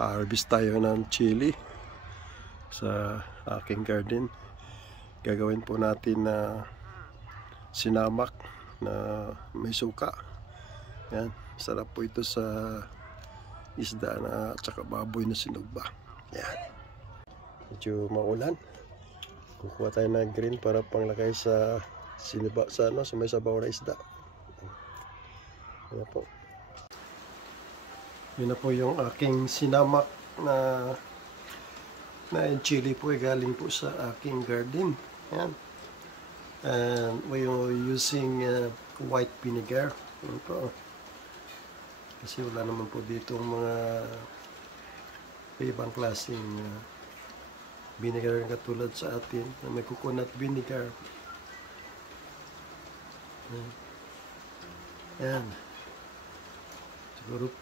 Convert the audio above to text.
Harvest tayo ng chili sa aking garden. Gagawin po natin na sinamak na may suka. Yan, sarap po ito sa isda na at saka baboy na sinugba. Yan. Medyo maulan. Kukuha tayo ng green para panglagay sa siniba sa may sabaw na isda. Yan po. Yun na po yung aking sinamak na chili po, galing po sa aking garden. Yan. And we are using white vinegar. Yan po. Kasi wala naman po dito mga ibang klaseng vinegar katulad sa atin na may coconut vinegar. Yan. Siguro